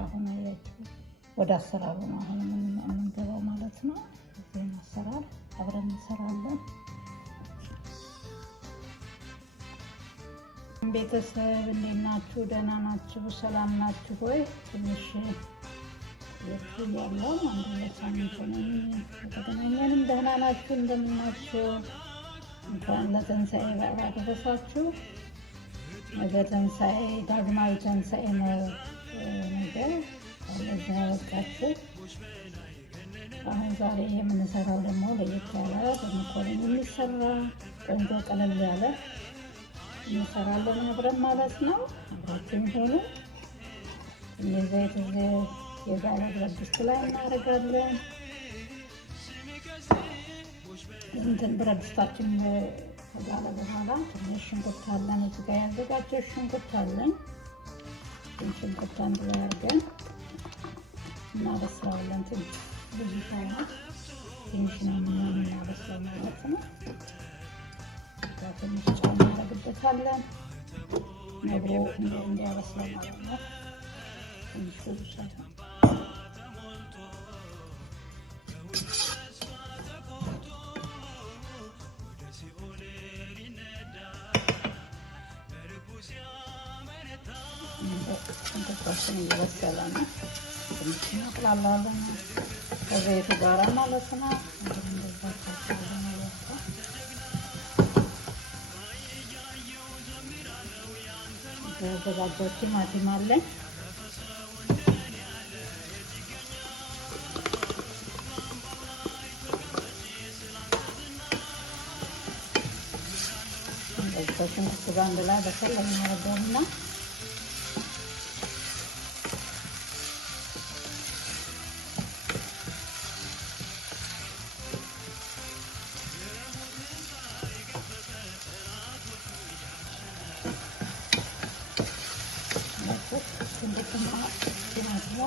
አሁን ወደ አሰራሩ ነው አሁን የምንገባው ማለት ነው። እዚህን አሰራር አብረን እንሰራለን። ቤተሰብ እንዴት ናችሁ? ደህና ናችሁ? ሰላም ናችሁ ወይ? ትንሽ ያለው አንድ ለሳምንት ነው የተገናኘንም። ደህና ናችሁ? እንደምናችሁ? እንኳን ለትንሣኤ በዓል አደረሳችሁ። ነገ ትንሣኤ ዳግማዊ ትንሣኤ ነው። ነገ ለዛ ያበቃችሁ። አሁን ዛሬ የምንሰራው ደግሞ ለየት ያለ በመኮረኒ የሚሰራ ቆንጆ ቀለል ያለ እንሰራለን አብረን ማለት ነው። አብራችን ሆኑ። ዘይት የጋለ ብረት ድስት ላይ እናደርጋለን። እንትን ብረት ድስታችን ከጋለ በኋላ ትንሽ ሽንኩርት አለን። እዚህ ጋር ያዘጋጀው ሽንኩርት አለን። ሽንኩርት አንድ ላይ አድርገን እናበስላለን። ብዙ ሳይሆን ትንሽ ነው የምናበስለው ማለት ነው። ትንሽ ጨው እናደርግበታለን ነብሮ እንዲያበስለው ማለት ነው። ትንሽ ብዙ ሳይሆን ሽንኩርታችን እየበሰለ ነው። ትንሽ እናቅላላለን ከዘይቱ ጋራ ማለት ነው። ያዘጋጀው ቲማቲም አለኝ። ሽንኩርት ጋር አንድ ላይ በሰል እናደርገውና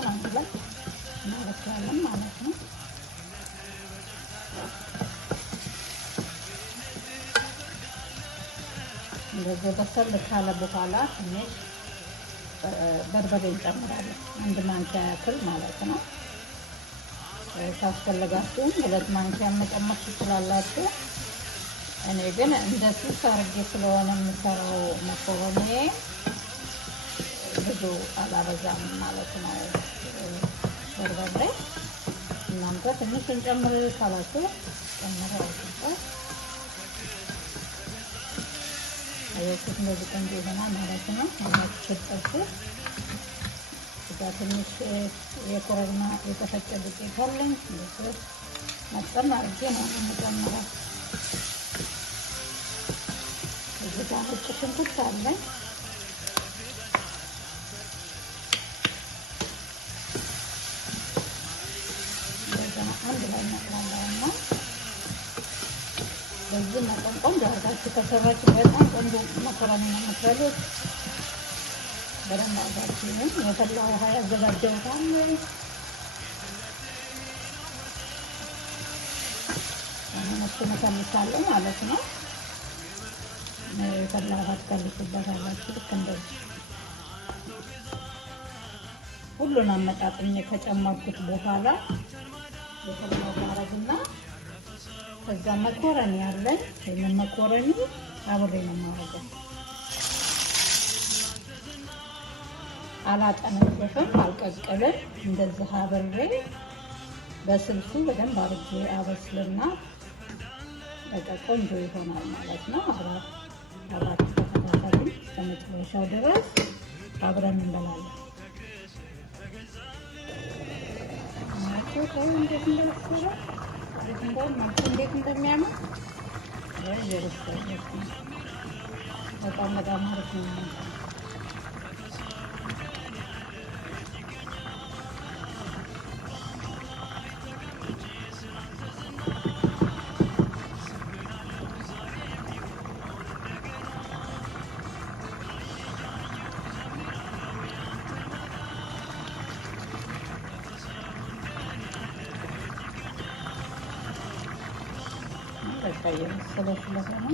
አንድ ላይ እናበስላለን ማለት ነው። እንደዚህ በሰል ካለ በኋላ ትንሽ በርበሬ እንጨምራለን። አንድ ማንኪያ ያክል ማለት ነው። ካስፈለጋችሁ 2 ማንኪያ መጨመር ትችላላችሁ። እኔ ግን እንደ ስልስ አድርጌ ስለሆነ የምሰራው መኮረኒ ብዙ አላበዛም ማለት ነው። በርበሬ እናንተ ትንሽ እንጨምር ካላችሁ ጨምረው ይችላል። አያችሁ እንደዚህ ቆንጆ ይሆናል ማለት ነው። አማችሁት እዛ ትንሽ የኮረሪማ የተፈጨ ዱቄት አለኝ። እንደዚህ መጠን አድርጌ ነው የምጨምረው። እዚህ ጋር ነጭ ሽንኩርት አለኝ። አንድ ላይ እናቅላለንና በዚህ መጠን ቆንጆ አድርጋችሁ ከሰራችሁ በጣም ቆንጆ መኮረኒ ነው የምትበሉት። በደንብ አድርጋችሁ የፈላ ውሃ ያዘጋጀሁት አለ። አሁን እሱን እከልሳለሁ ማለት ነው። የፈላ ውሃ ትከልሱበታላችሁ። ልክ እንደዚህ ሁሉን አመጣጥኜ ከጨመርኩት በኋላ የፈላው ማረግና ከዛ መኮረኒ አለኝ። ይሄን መኮረኒ አብሬ ነው የማደርገው። አላጠነፍም፣ አልቀቅልም። እንደዚህ አብሬ በስልሱ በደንብ አድርጌ አበስልና በቃ ቆንጆ ይሆናል ማለት ነው። አብራችሁ ተከታተሉ እስከ መጨረሻው ድረስ አብረን እንበላለን። እንዴት እንደመሰለ እንዴት እንደሚያምር በጣም በጣም አሪፍ ነው። በቃ የመሰለ ስለሆነ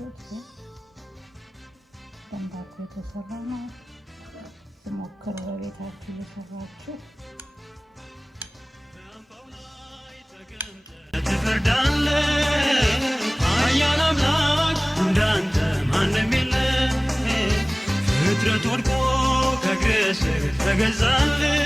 እንዳያችሁት ደንባኮ የተሰራ ነው። ሞክሩ በቤታችሁ እየሰራችሁ። ትፈርዳለህ ኃያል አምላክ እንዳንተ ማንም የለም። ፍጥረት ወድቆ ከእግርህ ስር ተገዛልህ